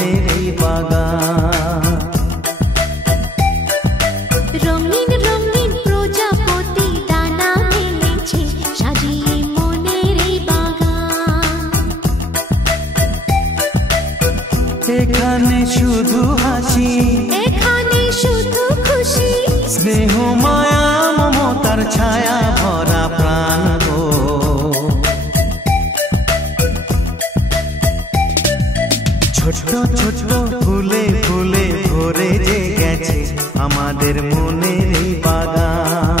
মনের এই বাগান। রঙিন রঙিন প্রজাপতি দানা মেলেছে সাজিয়ে মনের এই বাগান। এখানে শুধু হাসি, এখানে শুধু খুশি, স্নেহ মায়া মমতার ছায়া ভরা প্রাণ গো। ছোট্ট ছোট্ট ফুলে ফুলে ভরে যে গেছে আমাদের মনের এই বাগান।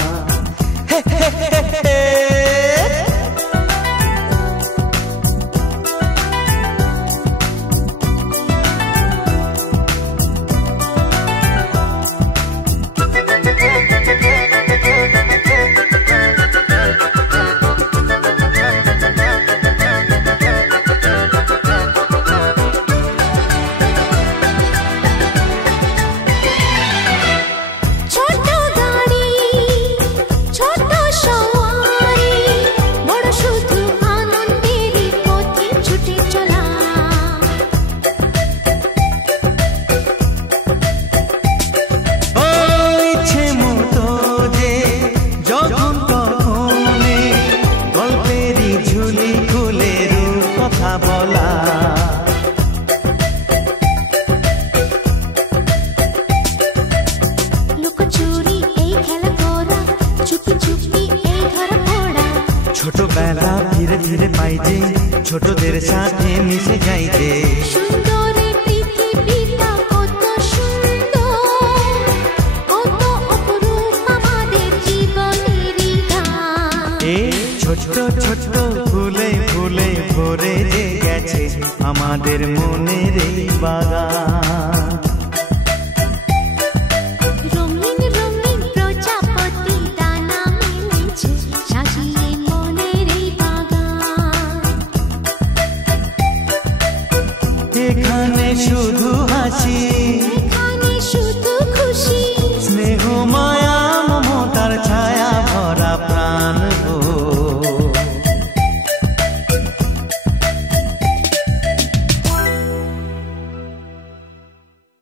ছোটবেলা ধীরে ধীরে পাই যে ছোটদের সাথে মিশে যাই যে। সুন্দর পৃথিবীটা কত সুন্দর, কত অপরূপ আমাদের জীবনেরই গান। এই ছোট্ট ছোট্ট ফুলে ফুলে ভরে যে গেছে আমাদের মনের এই বাগান।